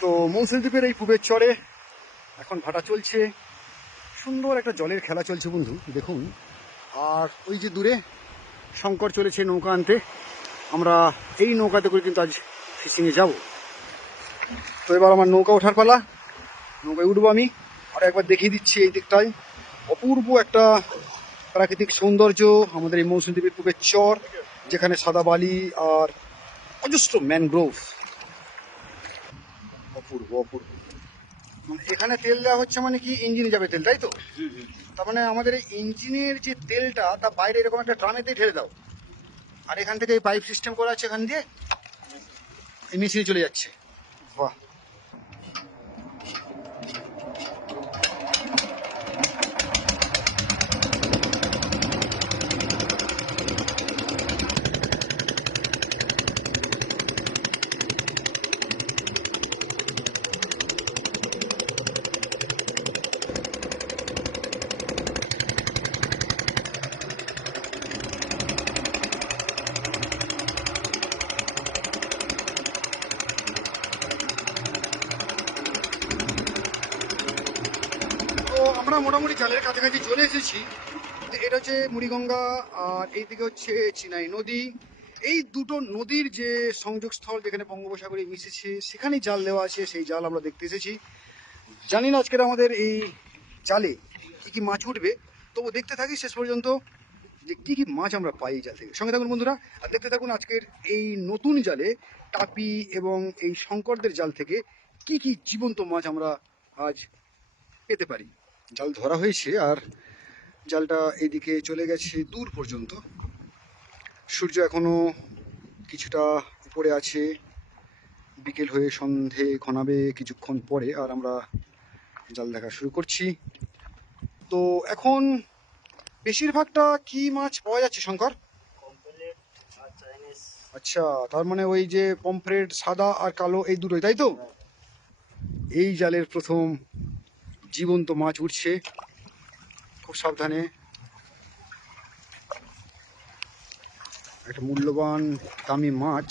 তো মৌসুমী দ্বীপের এই পূবের চরে এখন ভাটা চলছে। সুন্দর একটা জলের খেলা চলছে বন্ধু, দেখুন। আর ওই যে দূরে শঙ্কর চলেছে নৌকা আনতে। আমরা এই নৌকাতে করে কিন্তু আজ ফিশিংয়ে যাব। তো এবার আমার নৌকা ওঠার পালা। নৌকায় উঠবো আমি। আর একবার দেখিয়ে দিচ্ছি এই দিকটায়। অপূর্ব একটা প্রাকৃতিক সৌন্দর্য আমাদের এই মৌসুমী দ্বীপের পূবের চর, যেখানে সাদা বালি আর অজস্র ম্যানগ্রোভ অপূর্ব অপূর্ব। মানে এখানে তেল দেওয়া হচ্ছে মানে কি ইঞ্জিনে যাবে তেল তাই তো? তার মানে আমাদের এই ইঞ্জিনের যে তেলটা তা বাইরে এরকম একটা ড্রামেতে ঢেলে দাও। আর এখান থেকে এই পাইপ সিস্টেম করা আছে এখান দিয়ে মেশিনে চলে যাচ্ছে। বাহ তো আমরা মোটামুটি জালের কাছাকাছি চলে এসেছি। এটা হচ্ছে মুড়িগঙ্গা, আর এইদিকে হচ্ছে চিনাই নদী। এই দুটো নদীর যে সংযোগস্থল যেখানে বঙ্গোপসাগরে মিশেছে, সেখানেই জাল দেওয়া আছে, সেই জাল আমরা দেখতে এসেছি। জানি না আজকের আমাদের এই জালে কি কি মাছ উঠবে, তবু দেখতে থাকি শেষ পর্যন্ত যে কি কি মাছ আমরা পাই এই জাল থেকে। সঙ্গে থাকুন বন্ধুরা, আর দেখতে থাকুন আজকের এই নতুন জালে টাপি এবং এই শঙ্করদের জাল থেকে কি কি জীবন্ত মাছ আমরা আজ পেতে পারি। জাল ধরা হয়েছে আর জালটা এদিকে চলে গেছে দূর পর্যন্ত। সূর্য এখনও কিছুটা উপরে আছে। বিকেল হয়ে সন্ধে ঘনাবে কিছুক্ষণ পরে আর আমরা জাল দেখা শুরু করছি। তো এখন বেশিরভাগটা কি মাছ পাওয়া যাচ্ছে শঙ্কর? আচ্ছা তার মানে ওই যে পমফ্রেট সাদা আর কালো এই দুটোই তাই তো? এই জালের প্রথম জীবন্ত মাছ উঠছে। খুব সাবধানে। একটা মূল্যবান দামি মাছ।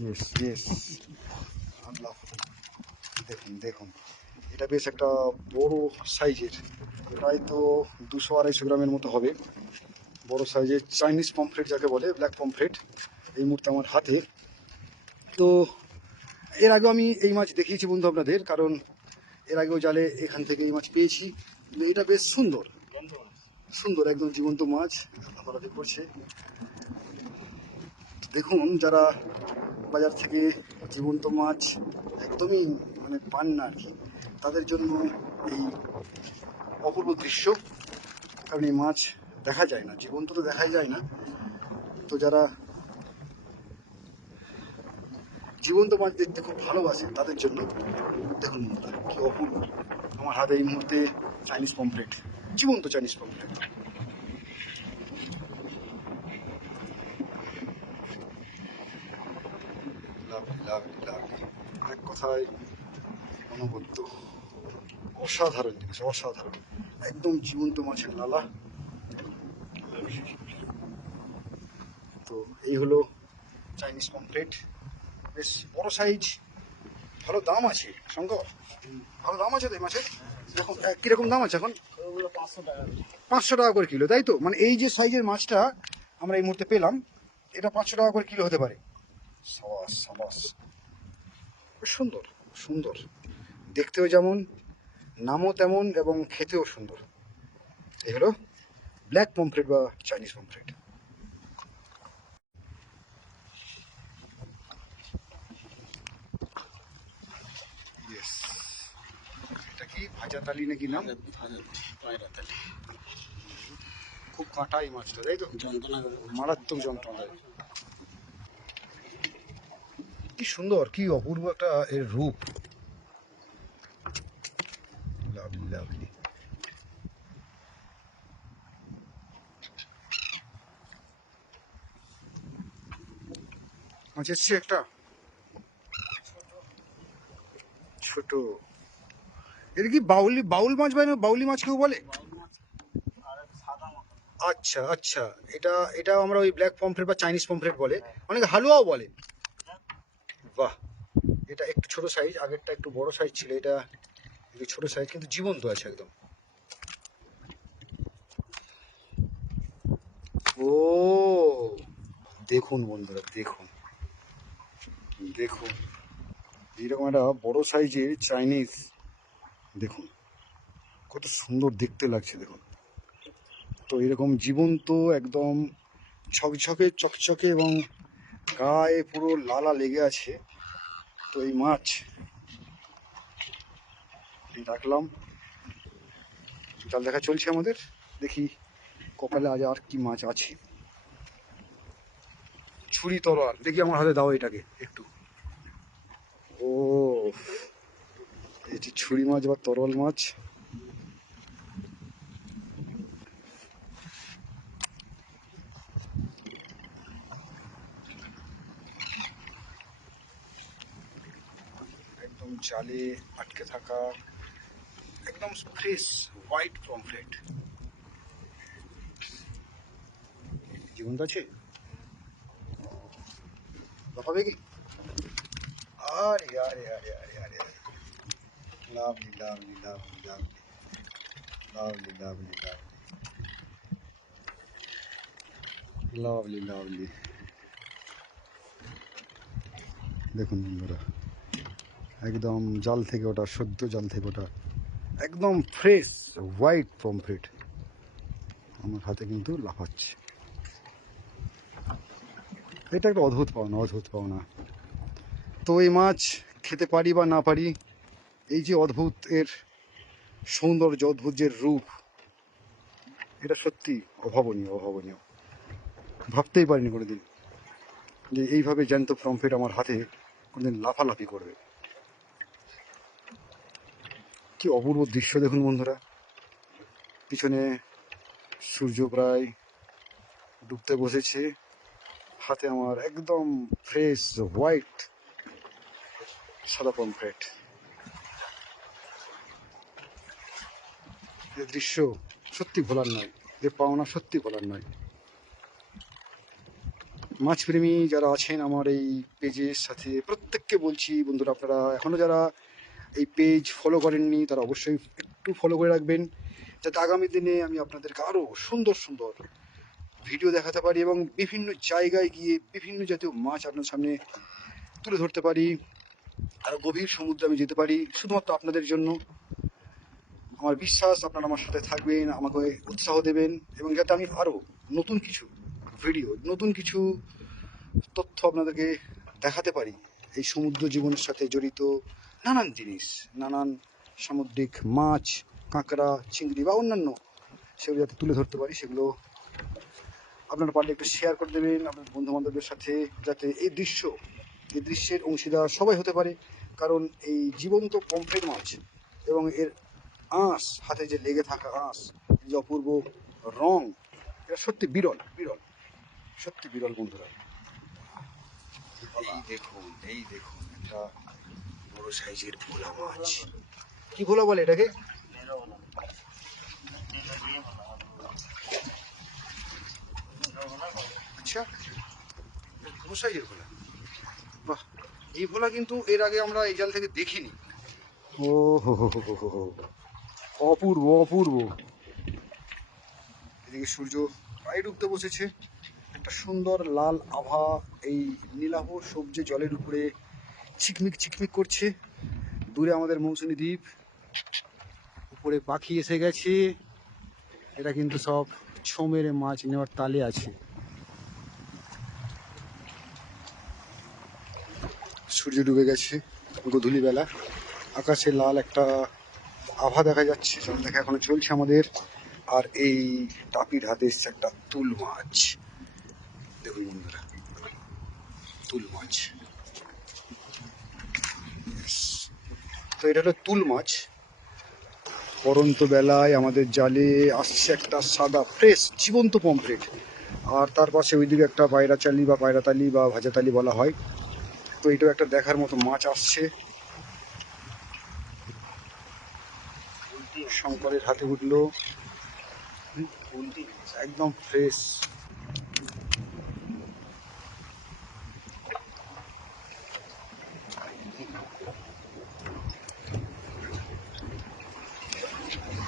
ইয়েস ইয়েস দেখুন দেখুন। এটা বেশ একটা বড় সাইজের প্রায় তো দুশো আড়াইশো গ্রামের মতো হবে। বড় সাইজের চাইনিজ পমফ্রেট যাকে বলে ব্ল্যাক পমফ্রেট এই মুহূর্তে আমার হাতে। তো এর আগেও আমি এই মাছ দেখিয়েছি বন্ধু আপনাদের, কারণ এর আগেও জালে এখান থেকে এই মাছ পেয়েছি। এটা বেশ সুন্দর। সুন্দর, একদম জীবন্ত মাছ লাফালাফি করছে দেখুন, যারা বাজার থেকে জীবন্ত মাছ একদমই মানে পান না আর কি, তাদের জন্য এই অপূর্ব দৃশ্য। কারণ এই মাছ দেখা যায় না, জীবন্ত তো দেখাই যায় না। তো যারা জীবন্ত মাছ দেখতে খুব ভালোবাসে, তাদের জন্য দেখুন কি অপূর্ব। আমার হাতে এই মুহূর্তে চাইনিজ পমফ্রেট জীবন্ত চাইনিজ লাভলি এক কথায় অনবদ্য অসাধারণ জিনিস, অসাধারণ। একদম জীবন্ত মাছের নালা তো এই হলো চাইনিজ পমফ্রেট বেশ বড় সাইজ ভালো দাম আছে শঙ্কর? ভালো দাম আছে তো এই মাছের? এখন আহ, কীরকম দাম আছে এখন? পাঁচশো টাকা করে। পাঁচশো টাকা করে কিলো তাই তো? মানে এই যে সাইজের মাছটা আমরা এই মুহূর্তে পেলাম এটা পাঁচশো টাকা করে কিলো হতে পারে। সাবাস সাবাস। সুন্দর সুন্দর। দেখতেও যেমন নামও তেমন এবং খেতেও সুন্দর। এই হলো ব্ল্যাক পমফ্রেট বা চাইনিজ পমফ্রেট এটা কি ভাজা তালি নাকি নাম। খুব মাছটা, তাই তো? যন্ত্রণা মারাত্মক যন্ত্রণা। কি সুন্দর, কি অপূর্ব একটা এর রূপ লাভলি লাভলি মাছ এসছে একটা ছোট। এটা কি বাউলি, বাউল মাছ বা বাউলি মাছ কেউ বলে? আচ্ছা আচ্ছা। এটা এটা আমরা ওই ব্ল্যাক পমফ্রেট বা চাইনিজ পমফ্রেট বলে। অনেকে হালুয়াও বলে। বাহ! এটা একটু ছোট সাইজ আগেরটা একটু বড় সাইজ ছিল। এটা একটু ছোট সাইজ কিন্তু জীবন্ত আছে একদম। ও, দেখুন বন্ধুরা, দেখুন। দেখুন, এইরকম একটা বড় সাইজের চাইনিজ দেখুন, কত সুন্দর দেখতে লাগছে, দেখুন। তো এরকম জীবন্ত, একদম ঝকঝকে, চকচকে এবং গায়ে পুরো লালা লেগে আছে। তো এই মাছ রাখলাম। জাল দেখা চলছে আমাদের, দেখি কপালে আজ আর কি মাছ আছে। ছুরি তরোয়াল। দেখি আমার হাতে দাও এটাকে, একটু। ও এটি ছুরি মাছ বা তরল মাছ। একদম জালে আটকে থাকা, একদম ফ্রেশ হোয়াইট পমফ্রেট জীবন্ত আছে? লাফাবে কি? আরে আরে আরে আরে আরে lovely lovely lovely lovely lovely lovely lovely lovely lovely দেখুন বন্ধুরা, একদম জাল থেকে ওটা, সদ্য জাল থেকে ওটা, একদম ফ্রেশ হোয়াইট পমফ্রেট আমার হাতে কিন্তু লাফাচ্ছে। এটা একটা অদ্ভুত পাওনা অদ্ভুত পাওনা। তো এই মাছ খেতে পারি বা না পারি, এই যে অদ্ভুত এর সৌন্দর্য, অদ্ভুত যে রূপ, এটা সত্যি অভাবনীয় অভাবনীয়। ভাবতেই পারিনি কোনোদিন যে এইভাবে জ্যান্ত ফ্রমফেট আমার হাতে কোনোদিন লাফালাফি করবে। কি অপূর্ব দৃশ্য দেখুন বন্ধুরা। পিছনে সূর্য প্রায় ডুবতে বসেছে। হাতে আমার একদম ফ্রেশ হোয়াইট সাদা পমফ্রেট এই দৃশ্য সত্যি ভোলার নয় যে পাওনা সত্যি ভোলার নয়। মাছপ্রেমী যারা আছেন আমার এই পেজের সাথে, প্রত্যেককে বলছি, বন্ধুরা, আপনারা এখনও যারা এই পেজ ফলো করেননি, তারা অবশ্যই একটু ফলো করে রাখবেন। যাতে আগামী দিনে আমি আপনাদেরকে আরও সুন্দর সুন্দর ভিডিও দেখাতে পারি এবং বিভিন্ন জায়গায় গিয়ে বিভিন্ন জাতীয় মাছ আপনার সামনে তুলে ধরতে পারি। আরও গভীর সমুদ্রে আমি যেতে পারি, শুধুমাত্র আপনাদের জন্য। আমার বিশ্বাস আপনারা আমার সাথে থাকবেন, আমাকে উৎসাহ দেবেন এবং যাতে আমি আরও নতুন কিছু ভিডিও, নতুন কিছু তথ্য আপনাদেরকে দেখাতে পারি। এই সমুদ্র জীবনের সাথে জড়িত নানান জিনিস, নানান সামুদ্রিক মাছ, কাঁকড়া, চিংড়ি বা অন্যান্য সেগুলো যাতে তুলে ধরতে পারি, সেগুলো আপনারা পারলে একটু শেয়ার করে দেবেন আপনার বন্ধু বান্ধবদের সাথে, যাতে এই দৃশ্য, এই দৃশ্যের অংশীদার সবাই হতে পারে। কারণ এই জীবন্ত পমফ্রেট মাছ এবং এর আঁশ, হাতে যে লেগে থাকা আঁশ যে অপূর্ব রং, এটা সত্যি বিরল বিরল, সত্যি বিরল বন্ধুরা। এই দেখুন এই দেখুন, একটা বড় সাইজের ভোলা মাছ। কি ভোলা বলে এটাকে মেরো বলা মেরো দিয়ে বলা মেরো বলা আচ্ছা। বড় সাইজের ভোলা। বাহ এই ভোলা কিন্তু এর আগে আমরা এই জাল থেকে দেখিনি। ও হো হো হো হো হো। হো। অপূর্ব অপূর্ব। এদিকে সূর্য প্রায় ডুবতে বসেছে। একটা সুন্দর লাল আভা এই নীলাভ সবজি জলের উপরে ছিকমিক ছিকমিক করছে। দূরে আমাদের মৌসুমী দ্বীপ। উপরে পাখি এসে গেছে। এটা কিন্তু সব ছো মেরে মাছ নেওয়ার তালে আছে। সূর্য ডুবে গেছে গধূলি বেলা আকাশে লাল একটা আভা দেখা যাচ্ছে জল দেখা এখনও চলছে আমাদের। আর এই টাপির হাতে এসছে একটা তুল মাছ। দেখুন বন্ধুরা, তুল মাছ। তো এটা হলো তুল মাছ। পরন্ত বেলায় আমাদের জালে আসছে একটা সাদা ফ্রেশ জীবন্ত পমফ্রেট আর তার পাশে ওইদিকে একটা পায়রাচালি বা পায়রাতালি বা ভাজাতালি বলা হয়। তো এটাও একটা দেখার মতো মাছ আসছে। শঙ্করের হাতে উঠল। একদম ফ্রেশ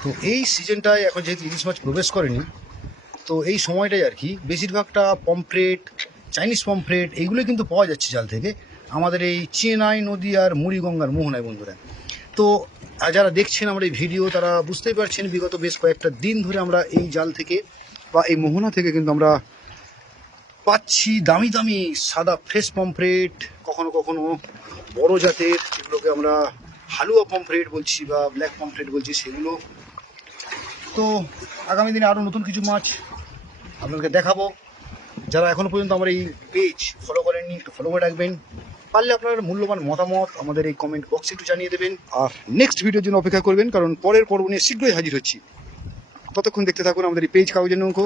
তো এই সিজনটায় এখন যেহেতু ইলিশ মাছ প্রবেশ করেনি, তো এই সময়টাই আর কি বেশিরভাগটা পমফ্রেট চাইনিজ পমফ্রেট এইগুলো কিন্তু পাওয়া যাচ্ছে জাল থেকে। আমাদের এই চেনাই নদী আর মুড়িগঙ্গার মোহনায় বন্ধুরা। তো যারা দেখছেন আমার এই ভিডিও, তারা বুঝতেই পারছেন বিগত বেশ কয়েকটা দিন ধরে আমরা এই জাল থেকে বা এই মোহনা থেকে কিন্তু আমরা পাচ্ছি দামি দামি সাদা ফ্রেশ পমফ্রেট কখনো কখনো বড় জাতের, যেগুলোকে আমরা হালুয়া পমফ্রেট বলছি বা ব্ল্যাক পমফ্রেট বলছি সেগুলো। তো, আগামী দিনে আরও নতুন কিছু মাছ আপনাদেরকে দেখাবো। যারা এখনও পর্যন্ত আমার এই পেজ ফলো করেননি, একটু ফলো করে রাখবেন। পারলে আপনার মূল্যবান মতামত আমাদের এই কমেন্ট বক্সে একটু জানিয়ে দেবেন। আর নেক্সট ভিডিওর জন্য অপেক্ষা করবেন, কারণ পরের পর্ব নিয়ে শীঘ্রই হাজির হচ্ছি। ততক্ষণ দেখতে থাকুন আমাদের এই পেজ কাগজের নৌকো।